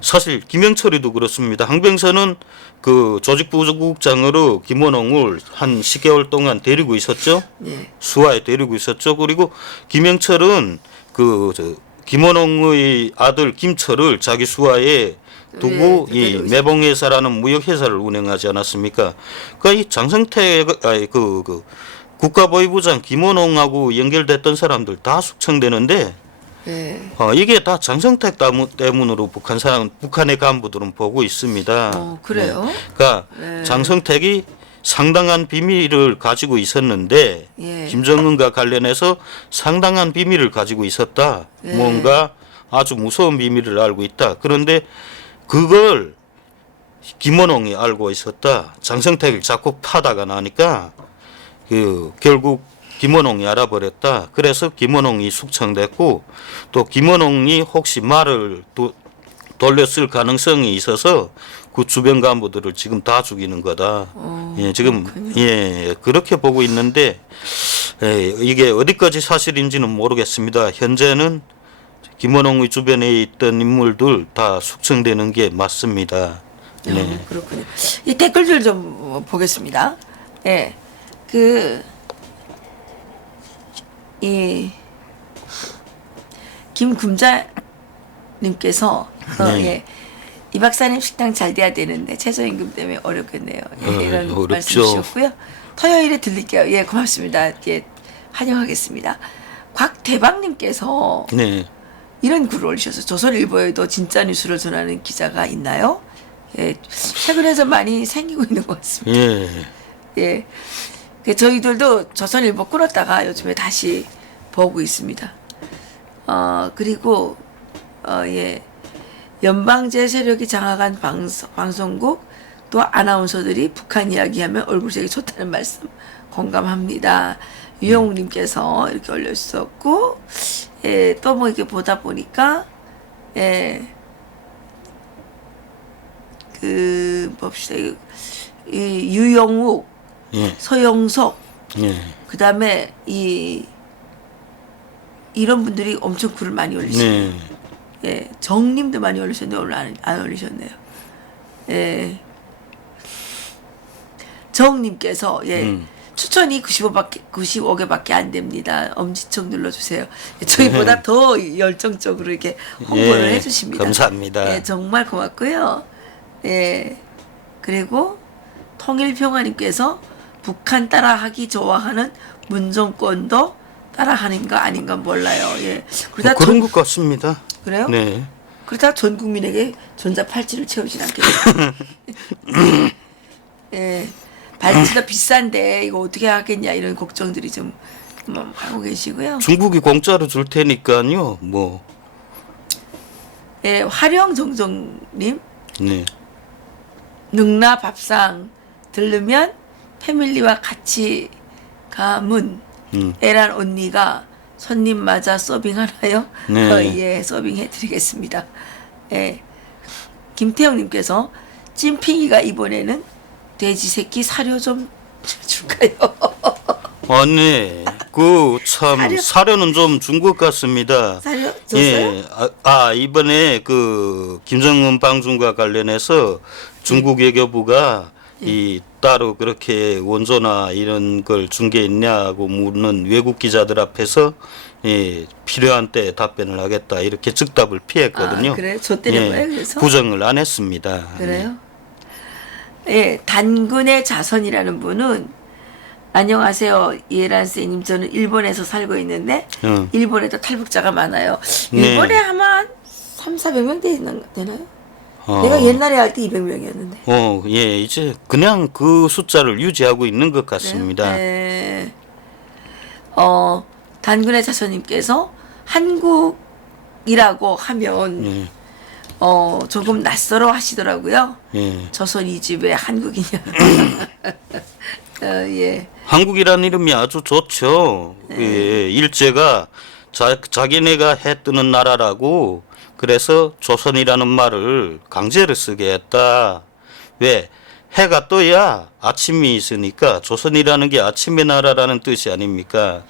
사실 김영철이도 그렇습니다. 항명서는 그 조직부국장으로 김원홍을 한 10개월 동안 데리고 있었죠. 예. 수하에 데리고 있었죠. 그리고 김영철은 김원홍의 아들 김철을 자기 수하에 두고 예, 이 매봉회사라는 무역회사를 운영하지 않았습니까? 그러니까 이 장성택 국가보위부장 김원홍하고 연결됐던 사람들 다 숙청되는데, 예. 이게 다 장성택 때문으로 북한의 간부들은 보고 있습니다. 그래요? 그러니까 네. 장성택이 상당한 비밀을 가지고 있었는데, 예. 김정은과 관련해서 상당한 비밀을 가지고 있었다. 예. 뭔가 아주 무서운 비밀을 알고 있다. 그런데 그걸 김원홍이 알고 있었다. 장성택을 자꾸 파다가 나니까 결국 김원홍이 알아버렸다. 그래서 김원홍이 숙청됐고, 또 김원홍이 혹시 말을 돌렸을 가능성이 있어서 그 주변 간부들을 지금 다 죽이는 거다. 예, 지금 그렇군요. 예, 그렇게 보고 있는데, 이게 어디까지 사실인지는 모르겠습니다. 현재는 김원홍의 주변에 있던 인물들 다 숙청되는 게 맞습니다. 네. 그렇군요. 이 댓글들 좀 보겠습니다. 예. 김금자님께서 네. 예. 이 박사님 식당 잘 돼야 되는데 최저임금 때문에 어렵겠네요. 예, 이런 어렵죠. 말씀이셨고요. 토요일에 들릴게요. 예, 고맙습니다. 예, 환영하겠습니다. 곽대박님께서 네. 이런 글을 올리셔서 조선일보에도 진짜 뉴스를 전하는 기자가 있나요? 예, 최근에 좀 많이 생기고 있는 것 같습니다. 예. 예, 저희들도 조선일보 끊었다가 요즘에 다시 보고 있습니다. 그리고 예, 연방제 세력이 장악한 방송국 또 아나운서들이 북한 이야기하면 얼굴색이 좋다는 말씀 공감합니다. 유영욱님께서 이렇게 올려주셨고, 예, 또 뭐 이렇게 보다 보니까 예, 봅시다. 이 유영욱, 예. 서영석, 예. 그 다음에 이런 분들이 엄청 글을 많이 올리시네요. 네. 예, 정님도 많이 올리셨는데 오늘 안 올리셨네요. 예, 정님께서 예, 추천이 95개밖에 안 됩니다. 엄지척 눌러주세요. 저희보다 더 열정적으로 이렇게 홍보를 예, 해주십니다. 감사합니다. 예, 정말 고맙고요. 예, 그리고 통일평화님께서 북한 따라하기 좋아하는 문정권도 따라하는 거 아닌가 몰라요. 예, 그러다 그런 것 같습니다. 그래요? 네. 그러다 전 국민에게 전자 팔찌를 채우진 않겠네요. 예, 팔찌가 비싼데 이거 어떻게 하겠냐 이런 걱정들이 좀 하고 계시고요. 중국이 공짜로 줄 테니까요. 뭐. 예, 화령정정님 네. 능라 밥상 들르면 패밀리와 같이 가문 애란 언니가 손님 맞아 서빙하나요? 네. 예, 서빙해드리겠습니다. 예, 김태형님께서 찐핑이가 이번에는 돼지 새끼 사료 좀 줄까요? 아니, 참 사료는 좀 준 것 같습니다. 사료 줬어요? 예, 이번에 김정은 방중과 관련해서 중국 외교부가 이 따로 그렇게 원조나 이런 걸 준 게 있냐고 묻는 외국 기자들 앞에서 필요한 때 답변을 하겠다 이렇게 즉답을 피했거든요. 아, 그래요? 저 때린 거예요? 그래서? 부정을 안 했습니다. 그래요? 예, 단군의 자손이라는 분은 안녕하세요, 이해란 선생님. 저는 일본에서 살고 있는데 일본에도 탈북자가 많아요. 일본에 아마 한 3,400명 되나요? 내가 옛날에 할 때 200명이었는데. 예, 이제 그냥 그 숫자를 유지하고 있는 것 같습니다. 네. 단군의 자손님께서 한국이라고 하면 조금 낯설어 하시더라고요. 예. 조선 이 집에 한국이냐. 예. 한국이라는 이름이 아주 좋죠. 예, 일제가 자기네가 해 뜨는 나라라고 그래서 조선이라는 말을 강제로 쓰게 했다. 왜? 해가 떠야 아침이 있으니까 조선이라는 게 아침의 나라라는 뜻이 아닙니까?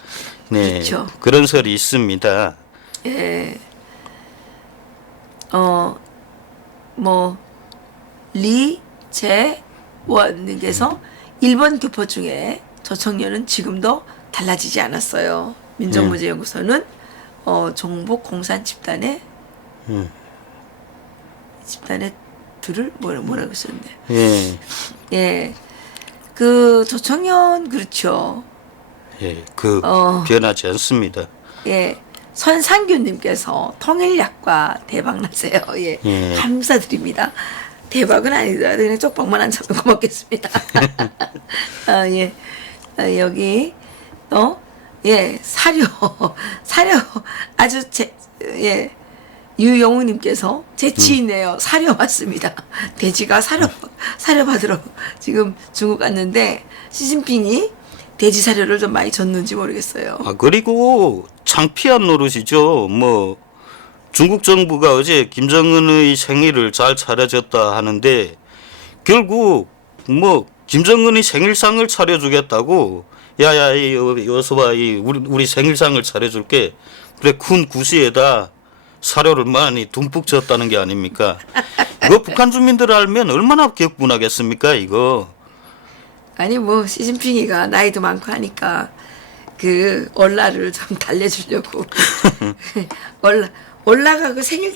네, 그렇죠. 그런 설이 있습니다. 예. 리재원님께서 일본 교포 중에 저 청년은 지금도 달라지지 않았어요. 민족문제연구소는 종북 공산 집단의 들을 뭐라고 쓰는데. 예, 예. 그 저 청년 그렇죠. 예, 변하지 않습니다. 예. 선상규님께서 통일약과 대박나세요. 예. 예. 감사드립니다. 대박은 아니더라도 그냥 쪽박만 안 쳐도 고맙겠습니다. 아, 예. 여기, 예. 사료 아주 예. 유영우님께서 재치 있네요. 사료 왔습니다. 돼지가 사료 받으러 지금 중국 갔는데 시진핑이 돼지 사료를 좀 많이 줬는지 모르겠어요. 아, 그리고 창피한 노릇이죠. 뭐 중국 정부가 어제 김정은의 생일을 잘 차려줬다 하는데 결국 뭐 김정은이 생일상을 차려주겠다고 야야 여기서 봐 우리 생일상을 차려줄게 그래 큰 구시에다 사료를 많이 듬뿍 줬다는 게 아닙니까? 이거 북한 주민들 알면 얼마나 격분하겠습니까 이거. 아니 뭐 시진핑이가 나이도 많고 하니까 그 얼라를 좀 달래주려고 얼라가 그 생일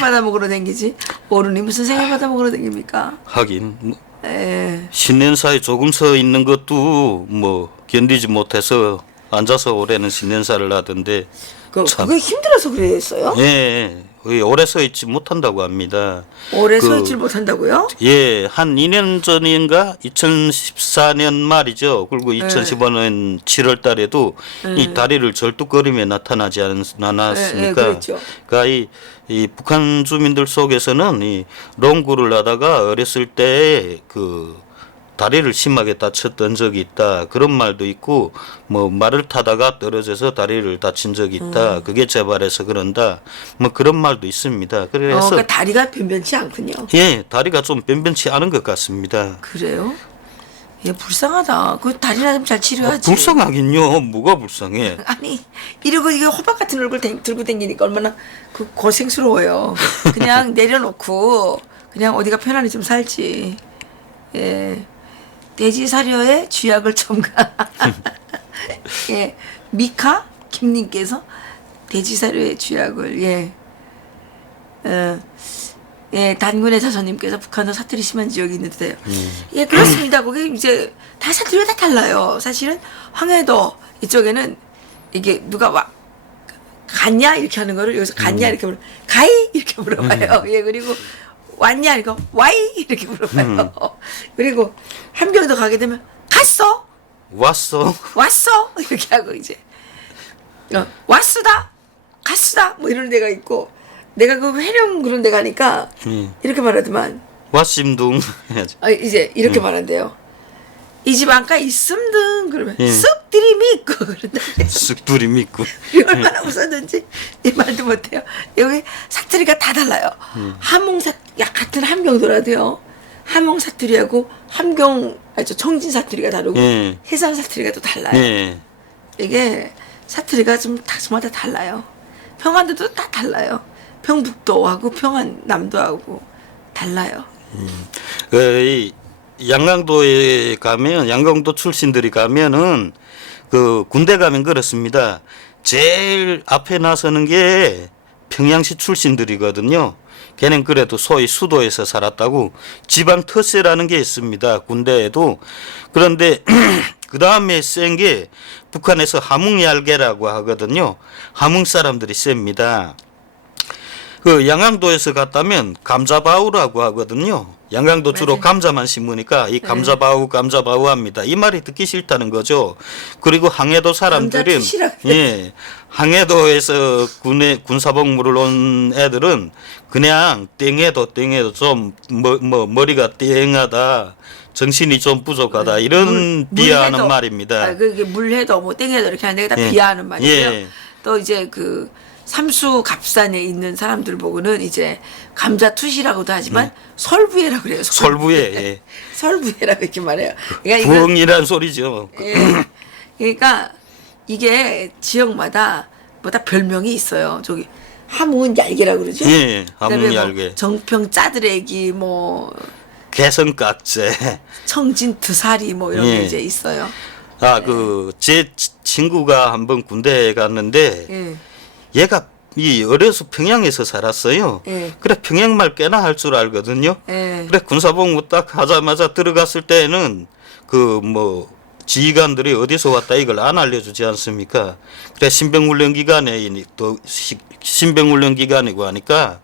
받아 먹으러 댕기지 어른이 무슨 생일 받아 먹으러 댕깁니까? 하긴 뭐 에. 신년사에 조금 서 있는 것도 뭐 견디지 못해서 앉아서 올해는 신년사를 하던데 그게 힘들어서 그랬어요? 예, 오래 서 있지 못한다고 합니다. 오래 서 있질 못한다고요? 예, 한 2년 전인가 2014년 말이죠. 그리고 2015년 7월 달에도 이 다리를 절뚝거리며 나타나지 않았습니까? 그렇죠. 그러니까 이 북한 주민들 속에서는 이 농구를 하다가 어렸을 때 그 다리를 심하게 다쳤던 적이 있다. 그런 말도 있고 뭐 말을 타다가 떨어져서 다리를 다친 적이 있다. 그게 재발해서 그런다. 뭐 그런 말도 있습니다. 그래서 그러니까 다리가 변변치 않군요. 예, 다리가 좀 변변치 않은 것 같습니다. 그래요? 예, 불쌍하다. 그 다리나 좀 잘 치료하지. 불쌍하긴요. 뭐가 불쌍해? 아니 이러고 이게 호박 같은 얼굴 들고 다니니까 얼마나 그 고생스러워요. 그냥 내려놓고 그냥 어디가 편안히 좀 살지. 예. 돼지 사료에 쥐약을 첨가. 예. 미카 김님께서 돼지 사료에 쥐약을 예, 단군의 자손님께서 북한도 사투리 심한 지역이 있는데요. 예, 그렇습니다. 거기 이제 다 사투리가 다 달라요. 사실은 황해도 이쪽에는 이게 누가 갔냐 이렇게 하는 거를 여기서 갔냐 이렇게 가이 이렇게 물어봐요. 예, 그리고 왔냐 이거 와이 이렇게 물어봐요. 그리고 함경도 가게 되면 갔어 왔어. 이렇게 하고 이제 왔수다 갔수다 뭐 이런 데가 있고 내가 그 회령 그런 데 가니까 이렇게 말하더만 왔심둥 해야지. 이제 이렇게 말한대요. 이 집 안가 있음등 그러면 쓱 들이미고 그런다. 쓱 둘이 믿고. 얼마나 웃었는지 이 말도 못해요. 여기 사투리가 다 달라요. 같은 함경도라도요. 함흥 사투리하고 청진 사투리가 다르고 해상 사투리가 또 달라요. 이게 사투리가 좀 다소마다 달라요. 평안도도 다 달라요. 평북도하고 평안남도하고 달라요. 양강도에 가면 양강도 출신들이 가면은 그 군대 가면 그렇습니다. 제일 앞에 나서는 게 평양시 출신들이거든요. 걔는 그래도 소위 수도에서 살았다고 지방特세라는 게 있습니다. 군대에도. 그런데 그 다음에 센 게 북한에서 함흥얄개라고 하거든요. 함흥 사람들이 셉니다. 그 양강도에서 갔다면 감자바우라고 하거든요. 양강도 주로 맞아요. 감자만 심으니까 이 감자바우 합니다. 이 말이 듣기 싫다는 거죠. 그리고 항해도 사람들은 감자투시라고 예, 항해도에서 군사복무를 온 애들은 그냥 땡해도 좀 머리가 땡하다. 정신이 좀 부족하다. 이런 비하하는 물해도, 말입니다. 그게 물해도 뭐 땡해도 이렇게 하는데 다 예. 비하하는 말이에요. 예. 또 이제 그 삼수 갑산에 있는 사람들 보고는 이제 감자투시라고도 하지만 설부예라고 그래요. 설부에 예. 설부예라고 이렇게 말해요. 그러니까 부엉이란 소리죠. 예. 그러니까 이게 지역마다 뭐다 별명이 있어요. 저기 함흥은 얄개라고 그러죠. 예, 그다음에 함흥얄개. 뭐 정평 짜드래기 뭐 개성깍제. 청진 드사리 뭐 이런 예. 게 이제 있어요. 아, 제 친구가 한번 군대에 갔는데 예. 얘가 이 어려서 평양에서 살았어요. 예. 그래 평양말 꽤나 할 줄 알거든요. 예. 그래 군사복무 딱 하자마자 들어갔을 때는 그 뭐 지휘관들이 어디서 왔다 이걸 안 알려주지 않습니까? 그래 신병훈련 기간에 또 신병훈련 기간이고 하니까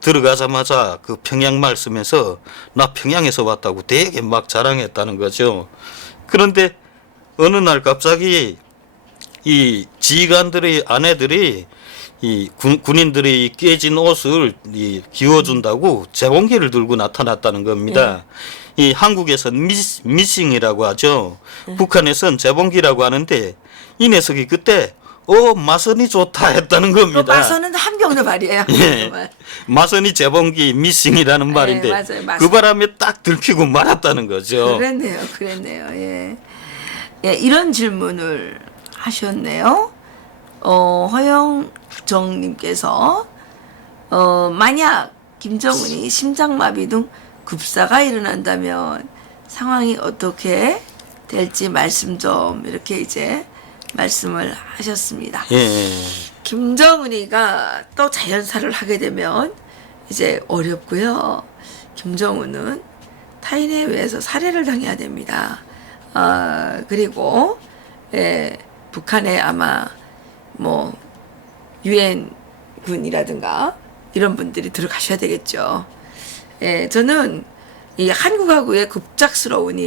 들어가자마자 그 평양말 쓰면서 나 평양에서 왔다고 되게 막 자랑했다는 거죠. 그런데 어느 날 갑자기 이 지휘관들의 아내들이 이 군인들이 깨진 옷을 기워준다고 재봉기를 들고 나타났다는 겁니다. 이 한국에선 미싱이라고 하죠. 북한에선 재봉기라고 하는데 이 녀석이 그때 마선이 좋다 했다는 그 겁니다. 마선은 함경도 말이에요. 예. 마선이 재봉기 미싱이라는 말인데 맞아요. 마선. 그 바람에 딱 들키고 말았다는 거죠. 그랬네요. 예. 예, 이런 질문을 하셨네요. 허영정님께서 만약 김정은이 심장마비 등 급사가 일어난다면 상황이 어떻게 될지 말씀 좀 이렇게 이제 말씀을 하셨습니다. 예. 김정은이가 또 자연사를 하게 되면 이제 어렵고요. 김정은은 타인에 의해서 살해를 당해야 됩니다. 그리고 북한에 아마 뭐 유엔군이라든가 이런 분들이 들어가셔야 되겠죠. 저는 이 한국하고의 급작스러운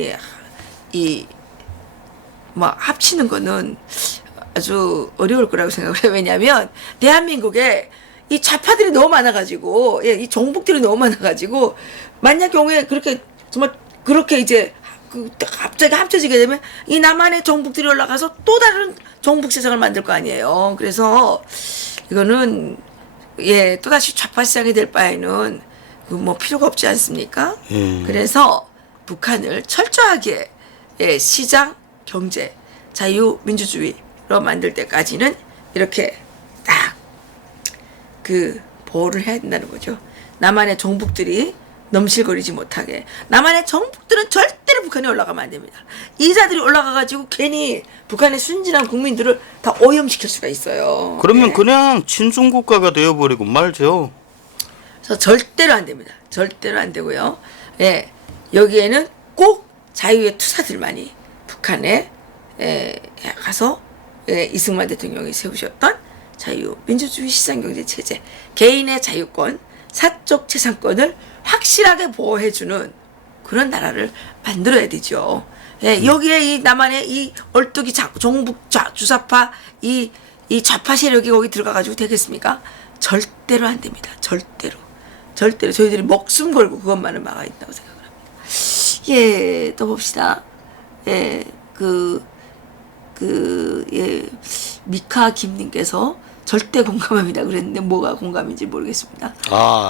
뭐 합치는 거는 아주 어려울 거라고 생각을 해요. 왜냐하면 대한민국에 이 좌파들이 너무 많아가지고 이 종북들이 너무 많아가지고 만약 경우에 그렇게 정말 그렇게 이제 갑자기 합쳐지게 되면 이 남한의 종북들이 올라가서 또 다른 종북 세상을 만들 거 아니에요. 그래서 이거는 또다시 좌파 시장이 될 바에는 뭐 필요가 없지 않습니까? 그래서 북한을 철저하게 시장 경제 자유 민주주의로 만들 때까지는 이렇게 딱 그 보호를 해야 된다는 거죠. 남한의 종북들이 넘실거리지 못하게. 남한의 정북들은 절대로 북한에 올라가면 안 됩니다. 이자들이 올라가가지고 괜히 북한의 순진한 국민들을 다 오염시킬 수가 있어요. 그러면 그냥 친중국가가 되어버리고 말죠. 그래서 절대로 안 됩니다. 절대로 안 되고요. 여기에는 꼭 자유의 투사들만이 북한에 가서 이승만 대통령이 세우셨던 자유, 민주주의 시장경제 체제, 개인의 자유권, 사적 재산권을 확실하게 보호해주는 그런 나라를 만들어야 되죠. 여기에 이 남한의 이 얼뚝이 종북 주사파 이 좌파 세력이 거기 들어가가지고 되겠습니까? 절대로 안 됩니다. 절대로 저희들이 목숨 걸고 그것만을 막아야 된다고 생각을 합니다. 또 봅시다. 미카 김님께서 절대 공감합니다. 그랬는데 뭐가 공감인지 모르겠습니다.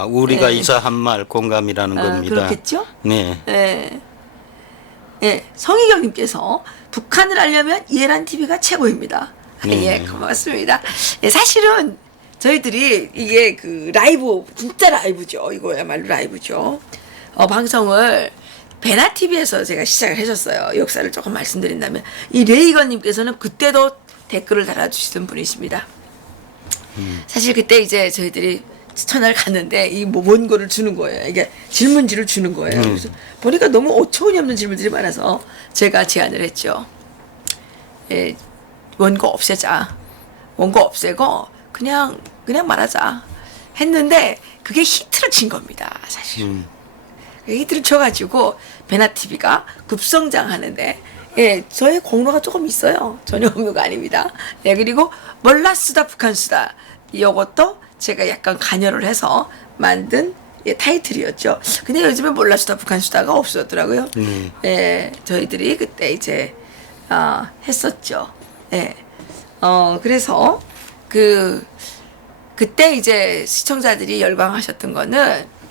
우리가 이사 한 말 공감이라는 겁니다. 그렇겠죠? 네. 성희경님께서 북한을 알려면 예란 TV가 최고입니다. 고맙습니다. 사실은 저희들이 이게 그 라이브 진짜 라이브죠. 이거야말로 라이브죠. 방송을 베나TV에서 제가 시작을 해줬어요. 역사를 조금 말씀드린다면 이 레이건님께서는 그때도 댓글을 달아주시던 분이십니다. 사실 그때 이제 저희들이 천하를 갔는데 이 뭐 원고를 주는 거예요. 이게 질문지를 주는 거예요. 그래서 보니까 너무 어처구니 없는 질문들이 많아서 제가 제안을 했죠. 예, 원고 없애자. 원고 없애고 그냥 말하자. 했는데 그게 히트를 친 겁니다. 사실. 히트를 쳐가지고 베나TV가 급성장하는데 예, 저의 공로가 조금 있어요. 전혀 없는 거 아닙니다. 예, 그리고 몰라수다 북한수다 이것도 제가 약간 관여를 해서 만든 예, 타이틀이었죠. 근데 요즘에 몰라수다 북한수다가 없어졌더라고요. 예, 저희들이 그때 이제 했었죠. 예, 그래서 그때 이제 시청자들이 열광하셨던 거는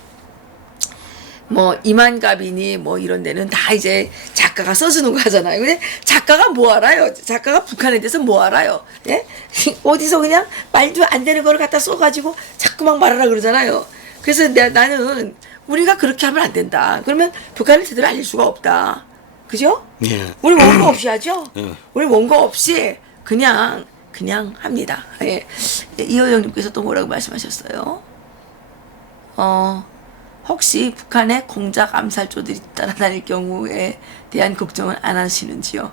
뭐 이만갑이니 뭐 이런 데는 다 이제 작가가 써주는 거 하잖아요. 근데 작가가 뭐 알아요? 작가가 북한에 대해서 뭐 알아요? 예? 어디서 그냥 말도 안 되는 거를 갖다 써가지고 자꾸만 말하라 그러잖아요. 그래서 나는 우리가 그렇게 하면 안 된다. 그러면 북한을 제대로 알릴 수가 없다. 그죠? 예. 우리 원고 없이 하죠? 예. 우리 원고 없이 그냥 합니다. 예. 이호영님께서 또 뭐라고 말씀하셨어요? 혹시 북한에 공작 암살조들이 따라다닐 경우에 대한 걱정은 안 하시는지요?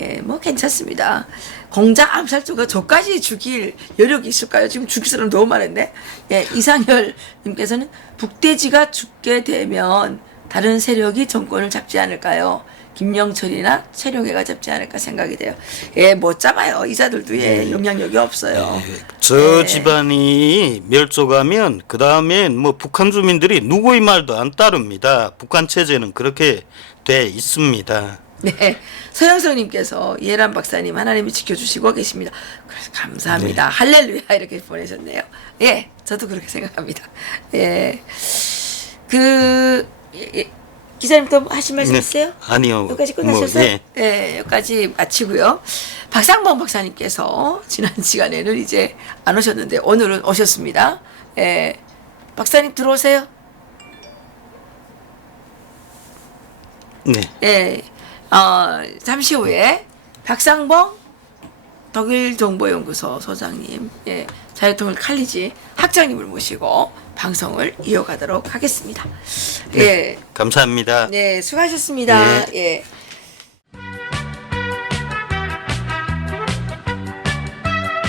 예, 뭐 괜찮습니다. 공작 암살조가 저까지 죽일 여력이 있을까요? 지금 죽일 사람 너무 많은데. 예, 이상열 님께서는 북대지가 죽게 되면 다른 세력이 정권을 잡지 않을까요? 김영철이나 최룡해가 잡지 않을까 생각이 돼요. 예, 못 잡아요. 이자들도 예, 영향력이 없어요. 저 예. 집안이 멸족하면 그 다음엔 뭐 북한 주민들이 누구의 말도 안 따릅니다. 북한 체제는 그렇게 돼 있습니다. 네, 서영성님께서 예란 박사님 하나님이 지켜주시고 계십니다. 그래서 감사합니다. 할렐루야 이렇게 보내셨네요. 예, 저도 그렇게 생각합니다. 예, 기자님 또 하실 말씀 네. 있어요? 아니요. 여기까지 끝나셨어요? 예. 네, 여기까지 마치고요. 박상범 박사님께서 지난 시간에는 이제 안 오셨는데 오늘은 오셨습니다. 예, 박사님 들어오세요. 네. 예, 잠시 후에 박상범 독일정보연구소 소장님, 예, 자유통일 칼리지 학장님을 모시고 방송을 이어가도록 하겠습니다. 예, 감사합니다. 네, 수고하셨습니다. 네. 예.